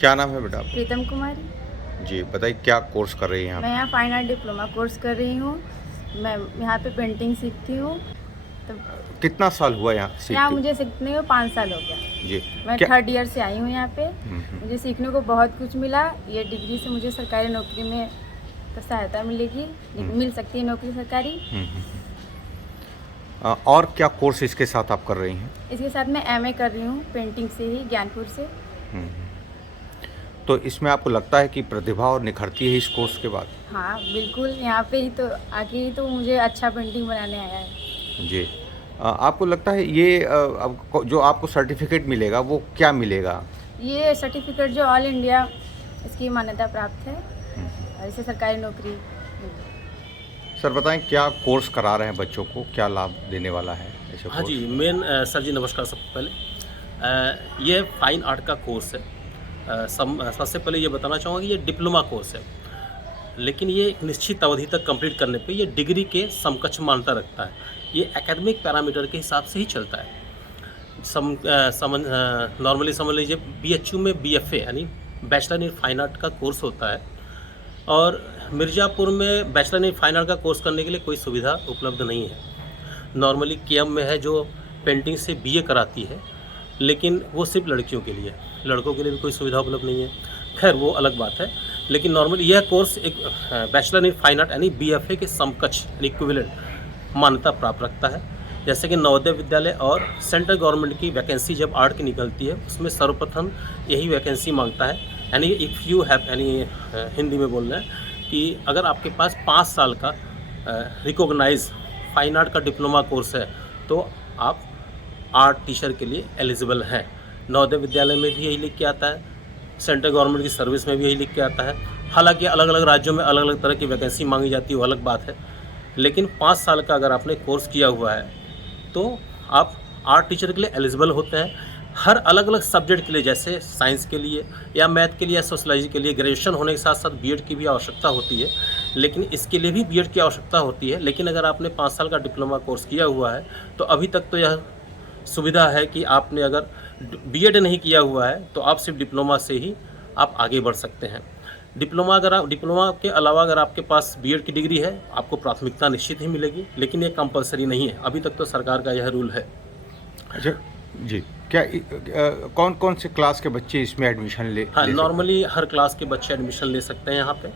क्या नाम है बेटा आपका? प्रीतम कुमारी। जी, बताइए क्या कोर्स कर रही हैं आप? मैं यहाँ फाइन आर्ट डिप्लोमा कोर्स कर रही हूँ। मैं यहाँ पे पेंटिंग सीखती हूँ। तो कितना साल हुआ यहाँ यहाँ सीखते हुए? मुझे सीखने को 5 साल हो गया। जी, मैं क्या 3rd ईयर से आई हूँ यहाँ पे। हुँ। मुझे सीखने को बहुत कुछ मिला। ये डिग्री से मुझे सरकारी नौकरी में तो सहायता मिलेगी, हुँ, मिल सकती है नौकरी सरकारी। हुँ, हुँ, हुँ। और क्या कोर्स इसके साथ आप कर रही हैं? इसके साथ मैं MA कर रही हूँ पेंटिंग से ही, ज्ञानपुर से। हुँ, हुँ। तो इसमें आपको लगता है कि प्रतिभा और निखरती है इस कोर्स के बाद? हाँ बिल्कुल, यहाँ पे ही तो आके ही तो मुझे अच्छा पेंटिंग बनाने आया है। जी। आपको लगता है ये अब जो आपको सर्टिफ़िकेट मिलेगा वो क्या मिलेगा? ये सर्टिफिकेट जो ऑल इंडिया इसकी मान्यता प्राप्त है हुँ, हुँ। और इसे सरकारी नौकरी मिली। सर बताएँ क्या कोर्स करा रहे हैं बच्चों को? क्या लाभ देने वाला है ऐसे हाँ कोर्स? जी, सर जी नमस्कार सबसे पहले। ये फ़ाइन आर्ट का कोर्स है। सबसे पहले ये बताना चाहूँगा कि ये डिप्लोमा कोर्स है, लेकिन ये एक निश्चित अवधि तक कंप्लीट करने पे ये डिग्री के समकक्ष मान्यता रखता है। ये एकेडमिक पैरामीटर के हिसाब से ही चलता है। नॉर्मली समझ लीजिए BHU में BFA यानी बैचलर इन फ़ाइन आर्ट का कोर्स होता है और मिर्ज़ापुर में बैचलर इन फ़ाइन आर्ट का कोर्स करने के लिए कोई सुविधा उपलब्ध नहीं है। नॉर्मली KM में है जो पेंटिंग से BA कराती है, लेकिन वो सिर्फ लड़कियों के लिए है। लड़कों के लिए भी कोई सुविधा उपलब्ध नहीं है। खैर वो अलग बात है, लेकिन नॉर्मली यह कोर्स एक बैचलर इन फ़ाइन आर्ट यानी BFA के समकक्ष यानी इक्विवेलेंट मान्यता प्राप्त रखता है। जैसे कि नवोदय विद्यालय और सेंट्रल गवर्नमेंट की वैकेंसी जब आर्ट की निकलती है, उसमें सर्वप्रथम यही वैकेंसी मांगता है। यानी इफ़ यू हैव यानी हिंदी में बोलना है कि अगर आपके पास 5 साल का रिकॉग्नाइज़ फ़ाइन आर्ट का डिप्लोमा कोर्स है, तो आप आर्ट टीचर के लिए एलिजिबल हैं। नवोदय विद्यालय में भी यही लिख के आता है, सेंट्रल गवर्नमेंट की सर्विस में भी यही लिख के आता है। हालाँकि अलग-अलग राज्यों में अलग-अलग तरह की वैकेंसी मांगी जाती है, वो अलग बात है। लेकिन 5 साल का अगर आपने कोर्स किया हुआ है, तो आप आर्ट टीचर के लिए एलिजिबल होते हैं। हर अलग-अलग सब्जेक्ट के लिए, जैसे साइंस के लिए या मैथ के लिए या सोशियोलॉजी के लिए ग्रेजुएशन होने के साथ-साथ बीएड की भी आवश्यकता होती है। लेकिन इसके लिए भी बीएड की आवश्यकता होती है। लेकिन अगर आपने 5 साल का डिप्लोमा कोर्स किया हुआ है, तो अभी तक तो यह सुविधा है कि आपने अगर बीएड नहीं किया हुआ है, तो आप सिर्फ डिप्लोमा से ही आप आगे बढ़ सकते हैं। डिप्लोमा के अलावा अगर आपके पास बीएड की डिग्री है, आपको प्राथमिकता निश्चित ही मिलेगी, लेकिन ये कंपल्सरी नहीं है। अभी तक तो सरकार का यह रूल है। अच्छा जी, क्या कौन-कौन से क्लास के बच्चे इसमें एडमिशन ले हाँ, ले सकते हैं? नॉर्मली हर क्लास के बच्चे एडमिशन ले सकते हैं यहाँ पे।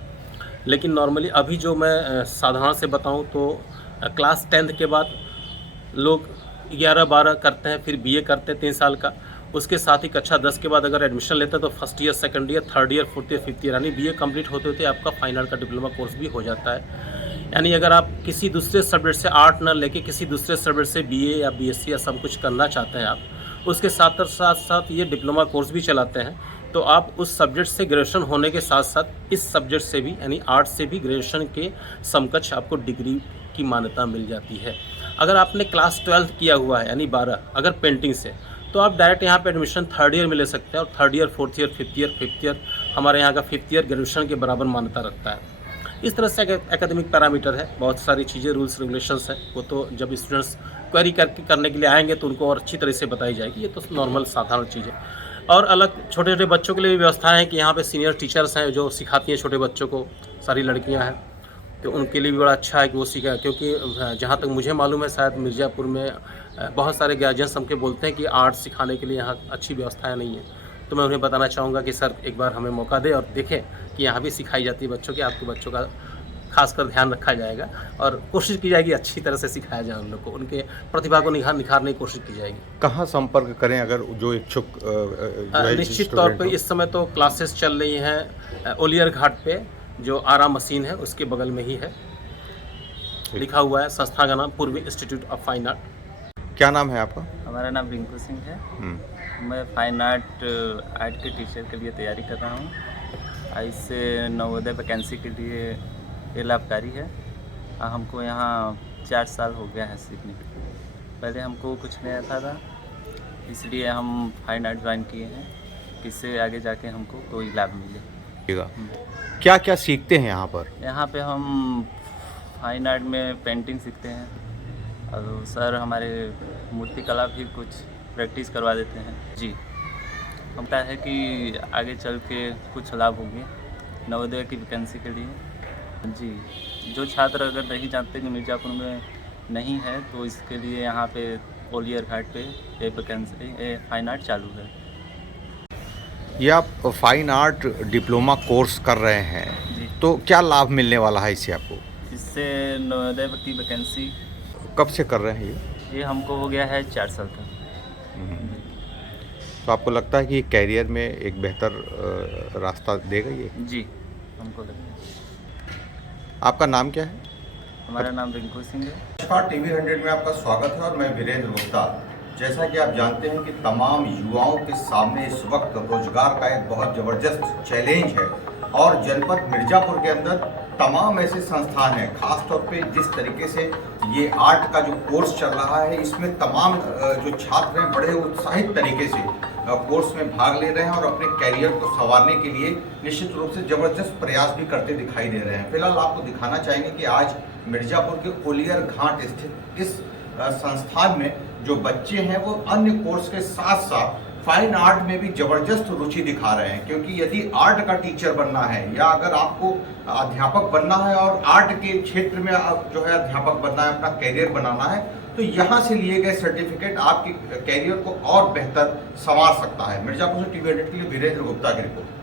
लेकिन नॉर्मली अभी जो मैं साधारण से बताऊँ तो क्लास 10th के बाद लोग 11-12 करते हैं, फिर बीए करते हैं 3 साल का। उसके साथ ही कक्षा 10 के बाद अगर एडमिशन लेते हैं तो first year, second year, third year, fourth year, fifth year यानी बीए कंप्लीट होते-होते आपका फाइन आर्ट का डिप्लोमा कोर्स भी हो जाता है। यानी अगर आप किसी दूसरे सब्जेक्ट से आर्ट ना लेके किसी दूसरे सब्जेक्ट से बीए या बीएससी या सब कुछ करना चाहते हैं आप, उसके साथ-साथ ये डिप्लोमा कोर्स भी चलाते हैं। तो आप उस सब्जेक्ट से ग्रेजुएशन होने के साथ-साथ इस सब्जेक्ट से भी यानी आर्ट से भी ग्रेजुएशन के समकक्ष आपको डिग्री की मान्यता मिल जाती है। अगर आपने क्लास 12th किया हुआ है यानी 12 अगर पेंटिंग से, तो आप डायरेक्ट यहाँ पे एडमिशन थर्ड ईयर में ले सकते हैं और third year, fourth year, fifth year हमारे यहाँ का फिफ्थ ईयर ग्रेजुएशन के बराबर मान्यता रखता है। इस तरह से एकेडमिक पैरामीटर है, बहुत सारी चीज़ें, रूल्स रेगुलेशंस हैं, वो तो जब स्टूडेंट्स क्वेरी करने के लिए आएंगे तो उनको और अच्छी तरह से बताई जाएगी। ये तो नॉर्मल साधारण चीज़ है। और अलग छोटे-छोटे बच्चों के लिए भी व्यवस्थाएँ हैं कि यहाँ पे सीनियर टीचर्स हैं जो सिखाती हैं छोटे बच्चों को, सारी लड़कियाँ हैं। तो उनके लिए भी बड़ा अच्छा है कि वो सीखा, क्योंकि जहाँ तक मुझे मालूम है शायद मिर्ज़ापुर में बहुत सारे गार्जियंस हमके बोलते हैं कि आर्ट सिखाने के लिए यहाँ अच्छी व्यवस्थाएँ नहीं हैं। तो मैं उन्हें बताना चाहूँगा कि सर एक बार हमें मौका दें और देखें कि यहाँ भी सिखाई जाती है बच्चों की, आपके बच्चों का खासकर ध्यान रखा जाएगा और कोशिश की जाएगी अच्छी तरह से सिखाया जाए उन लोग को, उनके प्रतिभा को निखारने की कोशिश की जाएगी। कहाँ संपर्क करें अगर जो इच्छुक जो है निश्चित तौर स्टूडेंट पे हो? इस समय तो क्लासेस चल रही हैं ओलियर घाट पे, जो आरा मशीन है उसके बगल में ही है। लिखा हुआ है संस्था का नाम पूर्वी इंस्टीट्यूट ऑफ फाइन आर्ट। क्या नाम है आपका? हमारा नाम रिंकू सिंह है। हुँ। मैं फाइन आर्ट के टीचर के लिए तैयारी कर रहा हूँ। इससे नवोदय वैकेंसी के लिए ये लाभकारी है। हमको यहाँ 4 साल हो गया है सीखने के। पहले हमको कुछ नहीं आता था, इसलिए हम फाइन आर्ट ज्वाइन किए हैं कि इससे आगे जाके हमको कोई लाभ मिले। क्या-क्या सीखते हैं यहाँ पर? यहाँ पे हम फाइन आर्ट में पेंटिंग सीखते हैं और सर हमारे मूर्ति कला भी कुछ प्रैक्टिस करवा देते हैं जी। हमता है कि आगे चल के कुछ लाभ होंगे नवोदय की वैकेंसी के लिए। जी, जो छात्र अगर नहीं जानते कि मिर्ज़ापुर में नहीं है तो इसके लिए यहाँ पे ओलियर घाट पे फाइन आर्ट चालू है। ये आप फाइन आर्ट डिप्लोमा कोर्स कर रहे हैं, जी, तो क्या लाभ मिलने वाला है इससे आपको? इससे नवोदय की वैकेंसी कब से कर रहे हैं ये हमको हो गया है 4 साल का। ये? तो आपको लगता है कि ये कैरियर में एक बेहतर रास्ता देगा ये? जी, हमको लगता है। आपका नाम क्या है? हमारा नाम रिंकू सिंह है। नमस्कार, टीवी 100 में आपका स्वागत है और मैं वीरेंद्र गुप्ता। जैसा कि आप जानते हैं कि तमाम युवाओं के सामने इस वक्त रोजगार का एक बहुत ज़बरदस्त चैलेंज है और जनपद मिर्ज़ापुर के अंदर तमाम ऐसे संस्थान हैं, खास तौर पे जिस तरीके से ये आर्ट का जो कोर्स चल रहा है, इसमें तमाम जो छात्र हैं बड़े उत्साहित तरीके से कोर्स में भाग ले रहे हैं और अपने कैरियर को संवारने के लिए निश्चित रूप से ज़बरदस्त प्रयास भी करते दिखाई दे रहे हैं। फिलहाल आपको दिखाना चाहेंगे कि आज मिर्ज़ापुर के ओलियर घाट स्थित इस संस्थान में जो बच्चे हैं वो अन्य कोर्स के साथ साथ फाइन आर्ट में भी ज़बरदस्त रुचि दिखा रहे हैं, क्योंकि यदि आर्ट का टीचर बनना है या अगर आपको अध्यापक बनना है और आर्ट के क्षेत्र में जो है अध्यापक बनना है, अपना कैरियर बनाना है, तो यहाँ से लिए गए सर्टिफिकेट आपके कैरियर को और बेहतर संवार सकता है। मिर्ज़ापुर से टीवी 100 के लिए वीरेंद्र गुप्ता की रिपोर्ट।